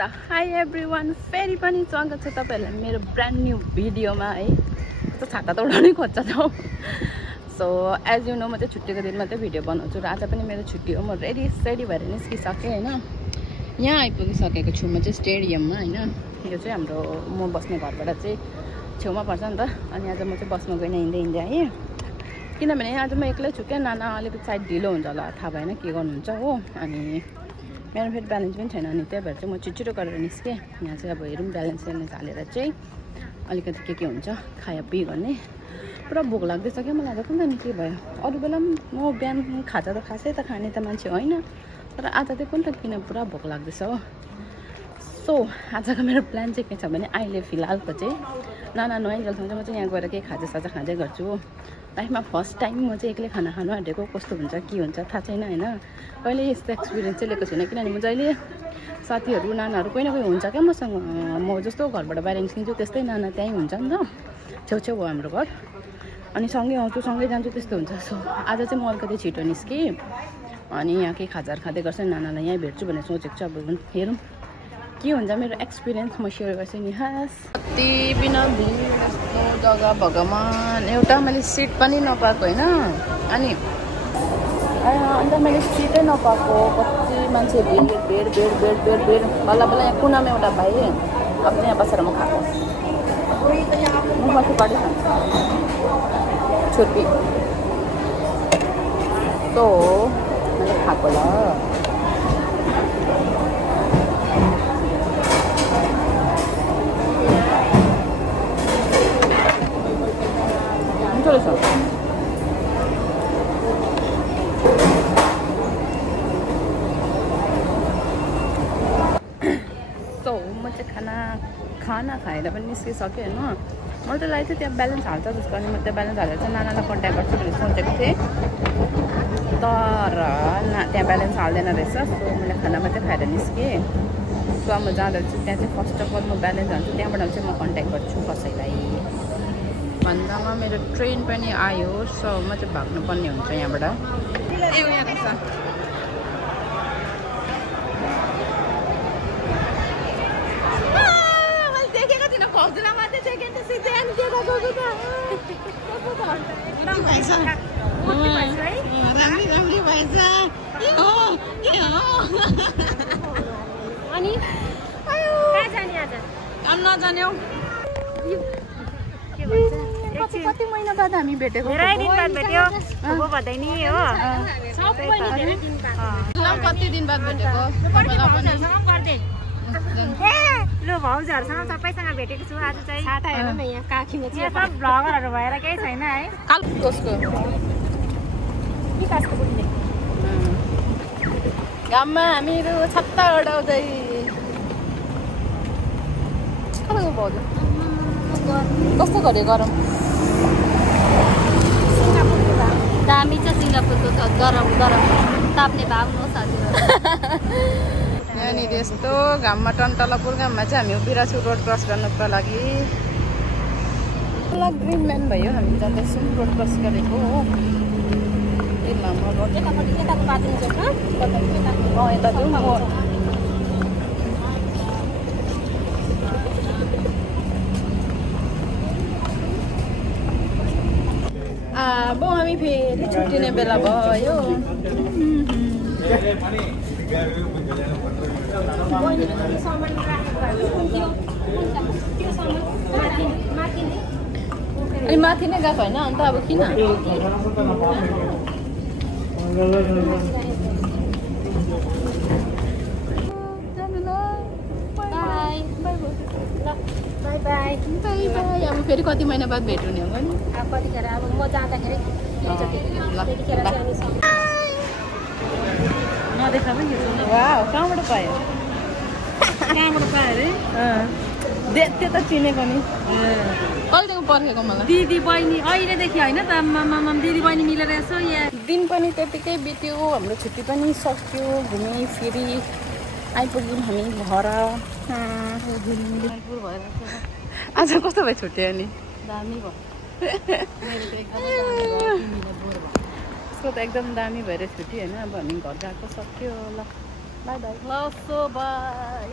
High everyone, फेरि पनि स्वागत छ तपाईहरुलाई मेरो ब्रान्ड न्यू भिडियोमा है। त्यो छाता त उडाउनै खोज्छ त। सो एज यु नो म चाहिँ छुट्टीको दिनमा चाहिँ भिडियो बनाउँछु र आज पनि मेरो छुट्टी हो। म रेडी भएर निस्किसकेँ हैन। यहाँ आइपुगिसकेको छु म चाहिँ स्टेडियममा हैन। यो चाहिँ हाम्रो म बस्ने घरबाट चाहिँ छेउमा पर्छ नि त। अनि आज म चाहिँ बसमा गइन हिँड्दै आएँ किनभने आज म एक्लै छु क्या। नाना अलिकति साइड ढिलो हुन्छ होला, थाहा भएन के गर्नुहुन्छ हो। अनि मेरो फेरि ब्यालेन्स पनि छैन, अनि त्यही भएर चाहिँ म छिटो गरेर निस्केँ। यहाँ चाहिँ अब हेरौँ ब्यालेन्स हालेर चाहिँ अलिकति के हुन्छ खायापिई गर्ने। पुरा भोक लाग्दैछ क्या मलाई। आज कुन के भयो, अरू बेला पनि म बिहान खाजा त खासै त खाने त मान्छे होइन, तर आज चाहिँ कुन त किन पुरा भोक लाग्दैछ हो। सो आजको मेरो प्लान चाहिँ के छ भने अहिले फिलहालको चाहिँ नाना नुहाइन्जेलसम्म चाहिँ म चाहिँ यहाँ गएर केही खाजासाजा खाँदै गर्छु हो। लाइफमा फर्स्ट टाइम म चाहिँ एक्लै खाना खानु आँटेको। कस्तो हुन्छ के हुन्छ थाहा छैन होइन। कहिले यस्तो एक्सपिरियन्स चाहिँ लिएको छुइनँ किनभने म जहिले साथीहरू नानाहरू कोही न कोही हुन्छ क्या मसँग। म जस्तो घरबाट बाहिर निस्किन्छु त्यस्तै नाना त्यहीँ हुन्छ नि त, छेउछेउ हो हाम्रो घर। अनि सँगै आउँछु सँगै जान्छु त्यस्तो हुन्छ। सो आज चाहिँ म अलिकति छिटो निस्केँ अनि यहाँ केही खाजाहरू खाँदै गर्छ नानालाई यहीँ भेट्छु भनेर सोचेको छु। अब हेरौँ के हुन्छ मेरो एक्सपिरियन्स म सेयर गर्छु नि। खास कति बिना भिड यस्तो जग्गा भगवान्। एउटा मैले सिट पनि नपाएको होइन। अनि अन्त मैले सिटै नपाएको, कति मान्छे भिड भिड भिड भिड भिड भिड। बल्ल बल्ल यहाँ कुनामा एउटा पाएँ। अब चाहिँ यहाँ बसेर म खाएको म माथि पार्टी खान्छु छुर्पी। तो मैले खाएको ल। सो म चाहिँ खाना खाएर पनि निस्किसकेँ होइन। मैले त लागेको थियो त्यहाँ ब्यालेन्स हाल्छ जस्तो, अनि म त्यहाँ ब्यालेन्स हालेर चाहिँ नानालाई कन्ट्याक्ट गर्छु भनेर सोचेको थिएँ, तर त्यहाँ ब्यालेन्स हाल्दैन रहेछ। सो मैले खाना मात्रै खाएर निस्केँ। सो अब म जाँदा चाहिँ त्यहाँ चाहिँ फर्स्ट अफ अल म ब्यालेन्स हाल्छु, त्यहाँबाट चाहिँ म कन्ट्याक्ट गर्छु कसैलाई। भन्दामा मेरो ट्रेन पनि आयो। सो म चाहिँ भाग्नुपर्ने हुन्छ यहाँबाट। नजाने कति महिना बाद हामी भेटेको। कति दिन बाद भेटेको लु भाउजूहरूसँग सबैसँग भेटेको छु आज चाहिँ। सब भ्लगरहरू भएर केही छैन है। घाममा हामीहरू छत्ता उडाउँदै कस्तो गऱ्यो गरम। दामी छ सिङ्गापुरको गरम गरम ताप्ने भाव हो साथीहरू। यहाँनिर यस्तो घाममा टन्टलापुर घाममा चाहिँ हामी उभिरहेको छौँ रोड क्रस गर्नुको लागि। ग्रिन म्यान भयो हामी जाँदैछौँ रोड क्रस गरेको हो। लामो रोड यता अब हामी फेरि छुट्टिने बेला भयो। अनि माथि नै गएको होइन अन्त अब किन। अब फेरि कति महिना बाद भेट हुने हो नि। कतिखेर अब म जाँदाखेरि नदेखा पनि कहाँबाट पायो अरे त्यो त चिनेको नि। कहिलेदेखि पर्खेको मलाई दिदी बहिनी अहिलेदेखि होइन त। दिदी बहिनी मिलेर यसो यहाँ दिन पनि त्यतिकै बित्यो। हाम्रो छुट्टी पनि सक्यो, घुमी फिरी आइपुग्यौँ हामी घर। आज कस्तो भयो छुट्टी अनि? दामी भयो। उसको त एकदम दामी भएर छुट्टी होइन। अब हामी घर गएको सक्यो। ल बाई बाई। ल सो बाई।